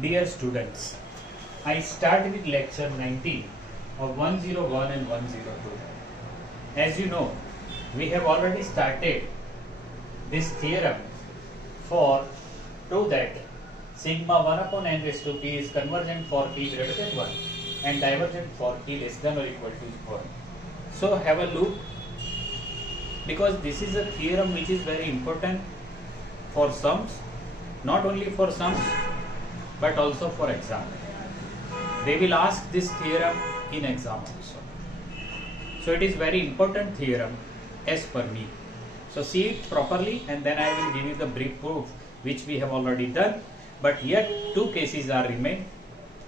Dear students, I start with lecture 19 of 101 and 102. As you know, we have already started this theorem for prove that sigma 1 upon n raised to p is convergent for p greater than 1 and divergent for p less than or equal to 1. So have a look, because this is a theorem which is very important for sums, not only for sums but also for exam. They will ask this theorem in exam also. So it is very important theorem as per me. So see it properly and then I will give you the brief proof which we have already done. But yet two cases are remain.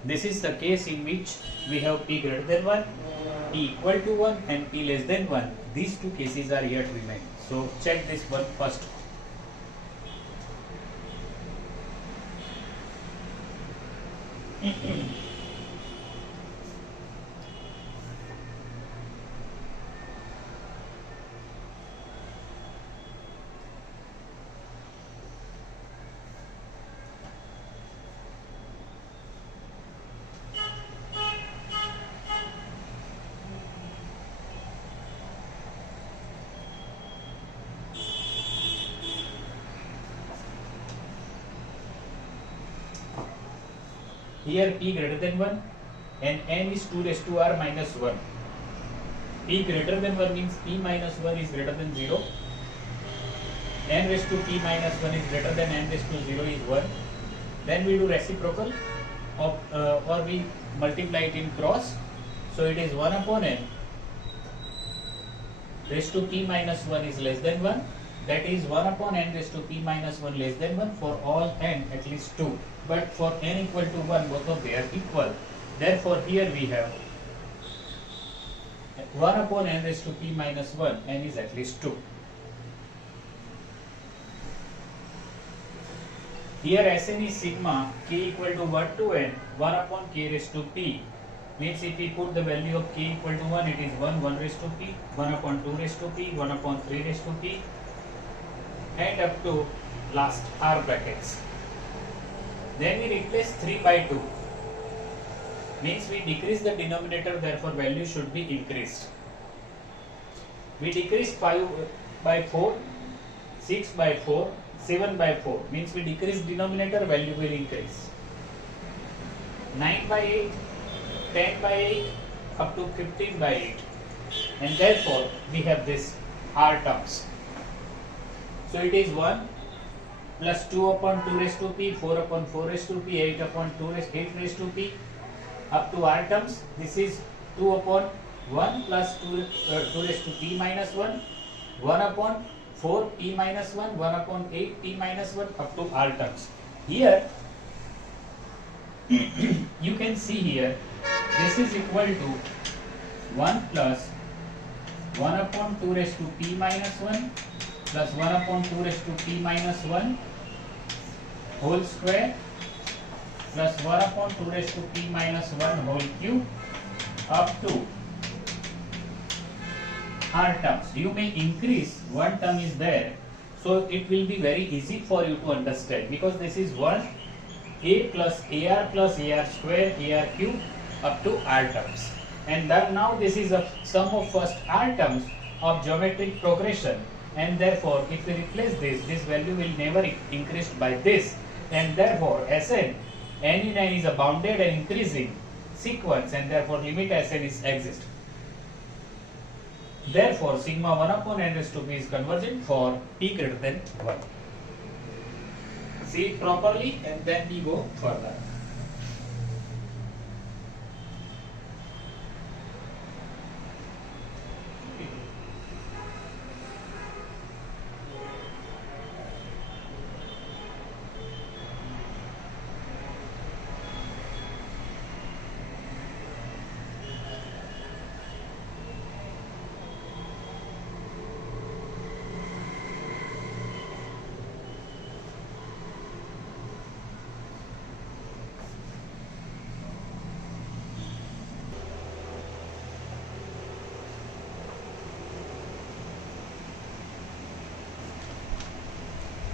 This is the case in which we have p greater than 1, p equal to 1 and p less than 1. These two cases are yet remain. So check this one first. Here p greater than 1 and n is 2 raised to r minus 1. P greater than 1 means p minus 1 is greater than 0. N raised to p minus 1 is greater than n raised to 0 is 1. Then we do reciprocal of, or we multiply it in cross. So it is 1 upon n raised to p minus 1 is less than 1. That is 1 upon n raised to p minus 1 less than 1 for all n at least 2. But for n equal to 1, both of they are equal. Therefore, here we have 1 upon n raised to p minus 1, n is at least 2. Here Sn is sigma k equal to 1 to n, 1 upon k raised to p. Means if we put the value of k equal to 1, it is 1 raised to p, 1 upon 2 raised to p, 1 upon 3 raised to p, and up to last r brackets. Then we replace 3 by 2. Means we decrease the denominator, therefore value should be increased. We decrease 5 by 4, 6 by 4, 7 by 4. Means we decrease denominator, value will increase. 9 by 8, 10 by 8, up to 15 by 8. And therefore we have this r terms. So it is 1 plus 2 upon 2 raised to p, 4 upon 4 raised to p, 8 upon 8 raised to p, up to r terms. This is 2 upon 1 plus 2 raised to p minus 1, 1 upon 4 p minus 1, 1 upon 8 p minus 1, up to r terms. Here you can see here this is equal to 1 plus 1 upon 2 raised to p minus 1 plus 1 upon 2 raised to p minus 1 whole square plus 1 upon 2 raised to p minus 1 whole cube up to r terms. You may increase, one term is there, so it will be very easy for you to understand, because this is 1 a plus ar square ar cube up to r terms. And then now this is a sum of first r terms of geometric progression, and therefore if we replace this value will never increase by this, and therefore Sn n in n is a bounded and increasing sequence, and therefore limit Sn is exist. Therefore sigma 1 upon n raised to p is convergent for p greater than 1. See it properly and then we go further.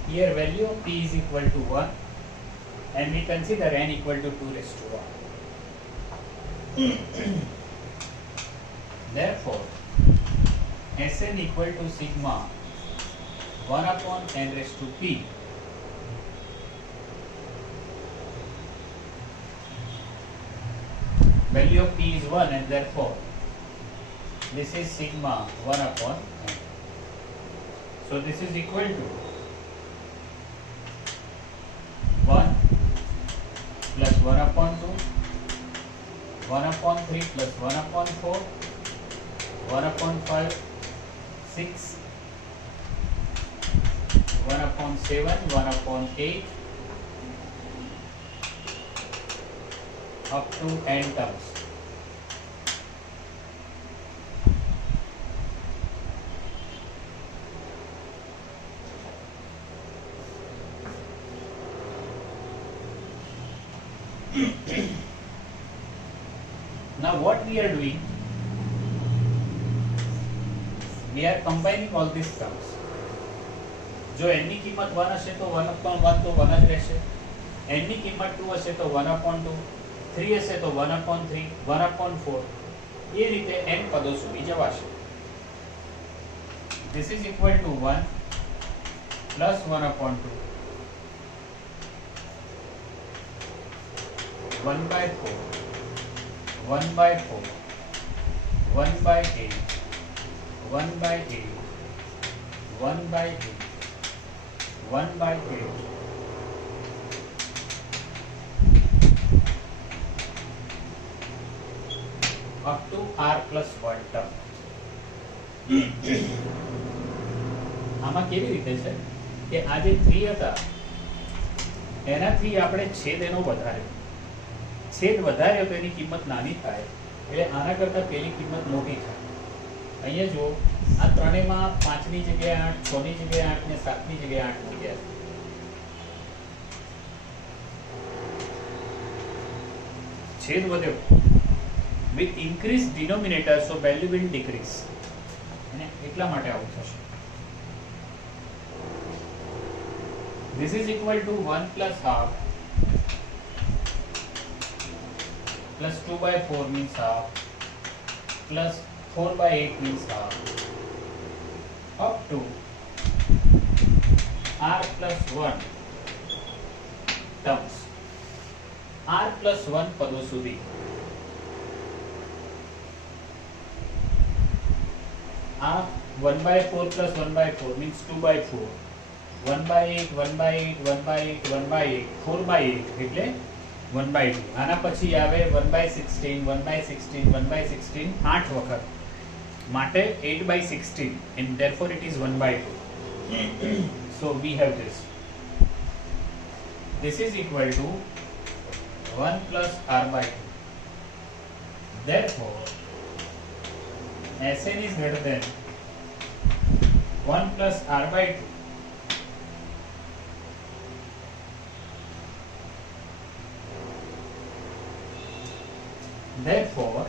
Here value of p is equal to 1 and we consider n equal to 2 raised to 1. Therefore, Sn equal to sigma 1 upon n raised to p value of p is 1 and therefore this is sigma 1 upon n. So this is equal to 1 plus 1 upon 2, 1 upon 3 plus 1 upon 4, 1 upon 5, 6, 1 upon 7, 1 upon 8, up to n terms. Now what we are doing, we are combining all these terms. जो n ની કિંમત 1 હશે તો 1 upon 1 તો 1 જ રહેશે, n ની કિંમત 2 હશે તો 1 upon 2, 3 હશે તો 1 upon 3, 1 upon 4, એ રીતે n પદો સુધી જવાશે. This is equal to 1 plus 1 upon 2, 1 by 4, 1 by 4, 1 by 8, 1 by 8, 1 by 8, 1 by 8, up to r plus 1 term. આમાં કેવી રીતે છે કે આ જે 3 હતા એનાથી આપણે છેદ એનો વધાર્યો, છેદ વધાર્યો તો એની કિંમત નાની થાય એટલે આના કરતાં પેલી કિંમત મોટી થાય. અહીંયા જો આ ત્રણેયમાં 5 ની જગ્યાએ 8, 6 ની જગ્યાએ 8 ને 7 ની જગ્યાએ 8 મૂક્યા છે. છેદ વધ્યો with increased denominator, so value will decrease. અને એટલા માટે આવું થશે. This is equal to 1 plus half plus 2 by 4 means half plus 4 by 8 means half up to r plus 1 terms. r plus 1 પદો સુધી. આ 1 by 4 plus 1 by 4 means 2 by 4, 1 by 8, 1 by 8, 1 by 8, 1 by 8, 4 by 8 એટલે 1 by 2. આના પછી આવે 1 by 16, 1 by 16, 1 by 16 8 વખત માટે 8 by 16 and therefore it is 1 by 2. So we have this. This is equal to 1 plus r by 2. Therefore Sn is greater than 1 plus r by 2. Therefore,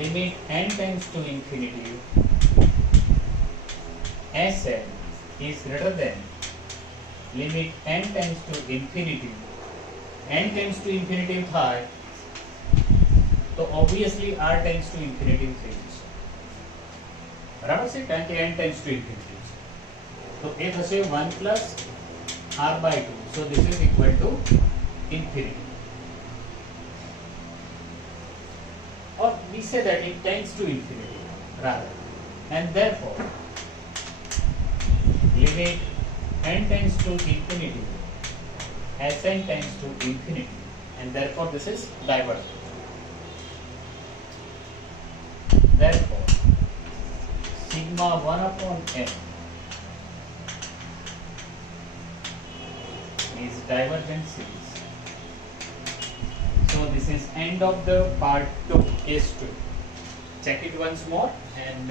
limit n tends to infinity, Sn is greater than limit n tends to infinity. n tends to infinity થાય તો obviously r tends to infinity થઈ જશે. બરાબર છે, કારણ કે n tends to infinity છે. તો એ થશે 1 plus r by 2. So this is equal to infinity. Or we say that it tends to infinity rather. And therefore, limit n tends to infinity, Sn tends to infinity, and therefore this is divergent. Therefore, sigma 1 upon n is divergent series. So this is end of the part 2, case 2. Check it once more and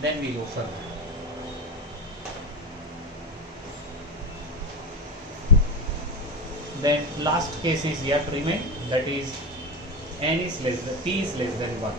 then we go further. Then last case is yet remain, that is n is less than p is less than 1.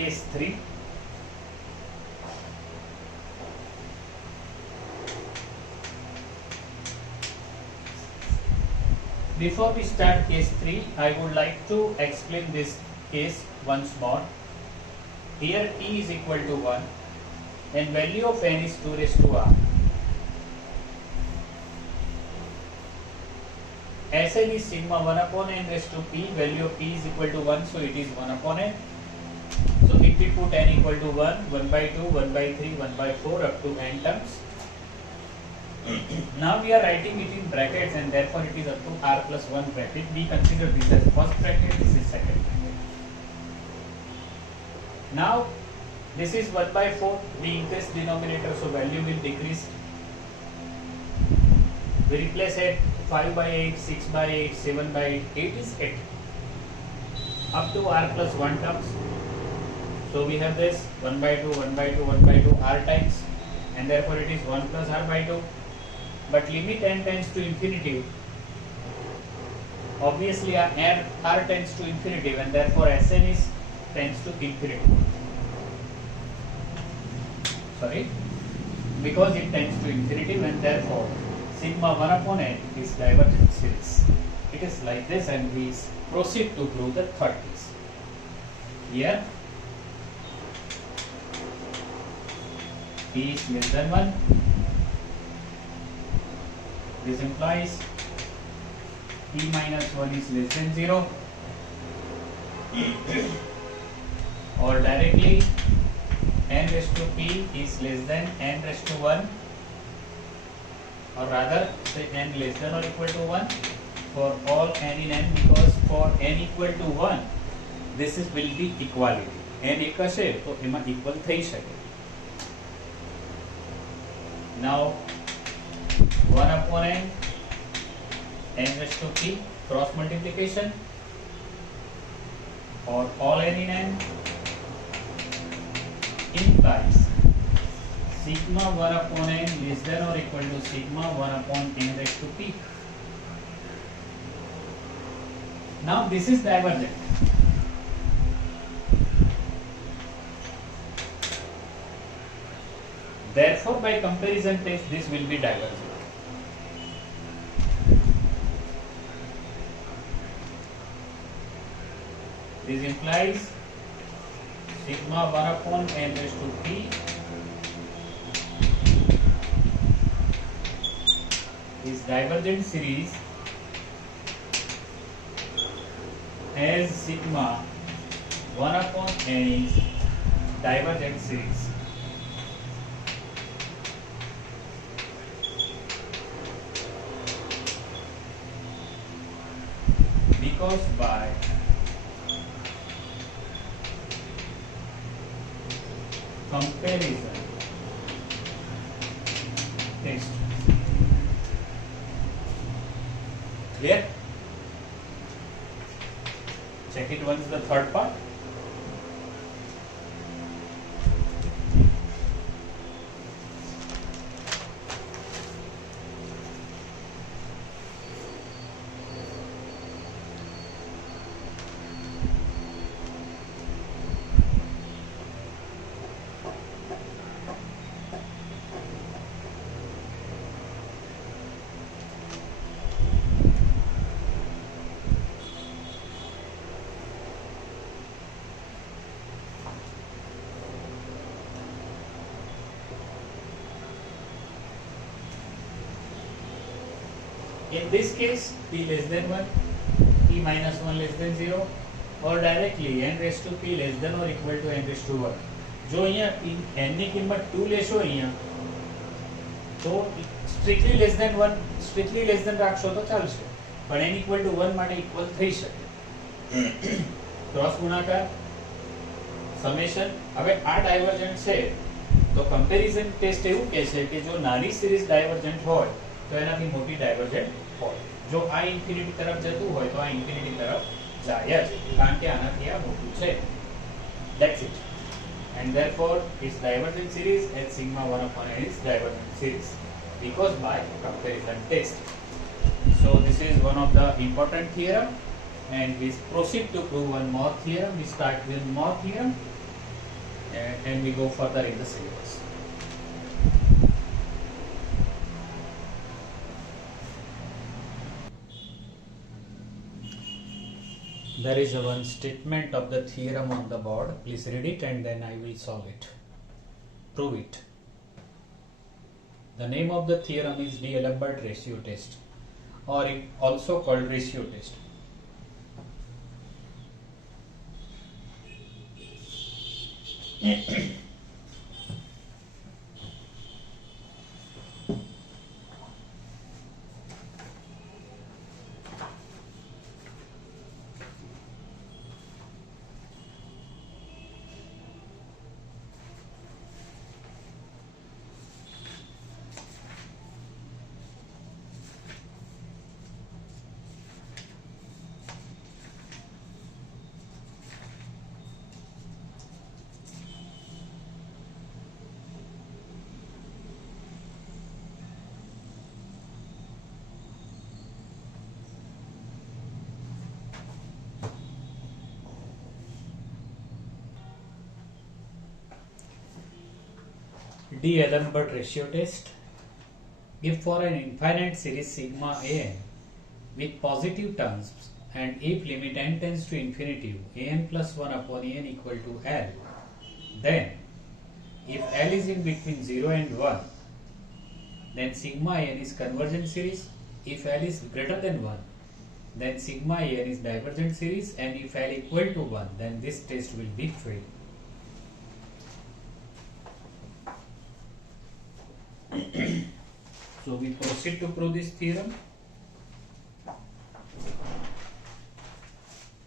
case 3. Before we start case 3, I would like to explain this case once more. Here t is equal to 1 and value of n is 2 raised to r. Sn is sigma 1 upon n raised to p. Value of p is equal to 1, so it is 1 upon n. So if we put n equal to 1, 1 by 2, 1 by 3, 1 by 4 up to n terms. Now we are writing it in brackets and therefore it is up to r plus 1 bracket. We consider this as first bracket, this is second bracket. Now this is 1 by 4, we increase denominator, so value will decrease. We replace it 5 by 8, 6 by 8, 7 by 8, 8 is 8. Up to r plus 1 terms. So we have this 1 by 2, 1 by 2, 1 by 2 r times, and therefore it is 1 plus r by 2. But limit n tends to infinity. Obviously r tends to infinity and therefore Sn is tends to infinity. Sorry, because it tends to infinity and therefore sigma 1 upon n is divergent series. It is like this and we proceed to prove the third case. Here p is less than 1. This implies p minus 1 is less than 0 or directly n raised to p is less than n raised to 1, or rather say n less than or equal to 1 for all n in n, because for n equal to 1 this is will be equality. n એક હશે તો એમાં equal થઈ શકે. Now 1 upon n, n raised to p, cross multiplication, or all n in n implies sigma 1 upon n less than or equal to sigma 1 upon n raised to p. Now this is divergent. Therefore by comparison test this will be divergent. This implies sigma 1 upon n raised to p is divergent series as sigma 1 upon n is divergent series. Because by comparison test. Clear? Check it once, the third part. In this case, p less than 1, p minus 1 less than 0, or directly n raised to p less than or equal to n raised to 1. जो यहाँ n ની કિંમત 2 લેશો અહીંયા તો strictly less than 1 strictly less than રાખશો તો ચાલશે, પણ n equal to 1 માટે equal થઈ શકે. ક્રોસ ગુણાકાર, સમેશન. હવે આ ડાયવર્જન્ટ છે તો કમ્પેરિઝન ટેસ્ટ એવું કહે છે કે જો નાની સિરીઝ ડાયવર્જન્ટ હોય તો એનાથી મોટી ડાયવર્જન્ટ હોય. જો આ ઇન્ફિનિટી તરફ જતું હોય તો આ ઇન્ફિનિટી તરફ જાય જ, કારણ કે આનાથી આ મોટું છે. That's it. And therefore its divergent series and sigma 1 upon n is divergent series because by comparison test. So this is one of the important theorem and we proceed to prove one more theorem. We start with more theorem. and we go further in the syllabus. There is one statement of the theorem on the board. Please read it and then I will solve it. Prove it. The name of the theorem is D'Alembert ratio test, or also called ratio test. D'Alembert ratio test. If for an infinite series sigma an with positive terms and if limit n tends to infinity an plus 1 upon an equal to L, then if L is in between 0 and 1, then sigma n is convergent series. If L is greater than 1, then sigma n is divergent series, and if L equal to 1, then this test will be failed. So we proceed to prove this theorem.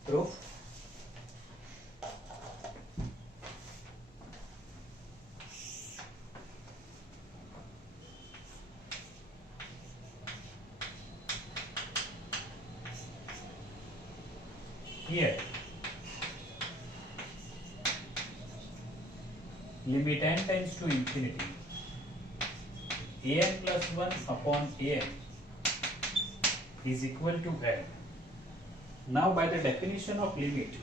Proof. Here, limit n tends to infinity, an plus 1 upon an is equal to L. Now by the definition of limit,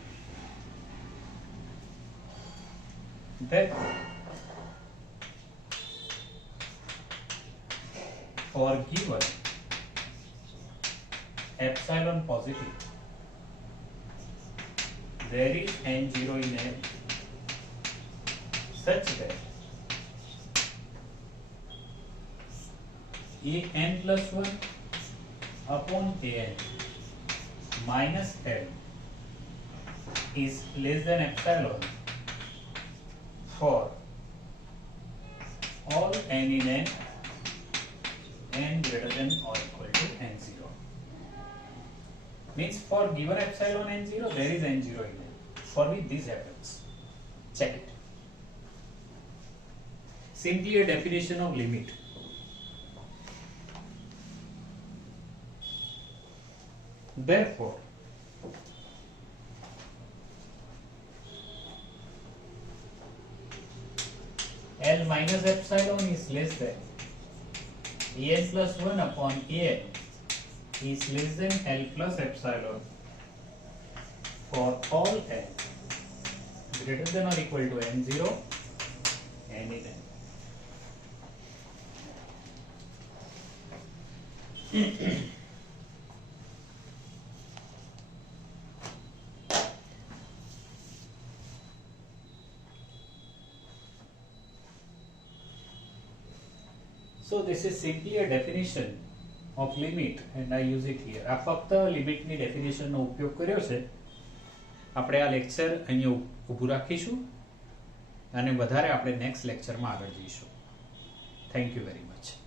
therefore for given epsilon positive, there is n0 in L such that an plus 1 upon an minus L is less than epsilon for all n in n, n greater than or equal to n0. Means for given epsilon n0, there is n0 in n. For which this happens. Check it. Simply a definition of limit. Therefore, L minus epsilon is less than an plus 1 upon an is less than L plus epsilon for all n greater than or equal to n0, n in n. So this is simply a definition of limit and I use it here. આ ફક્ત લિમિટની ડેફિનેશનનો ઉપયોગ કર્યો છે. આપણે આ lecture અહીંયા ઊભું રાખીશું અને વધારે આપણે નેક્સ્ટ લેક્ચરમાં આગળ જઈશું. Thank you very much.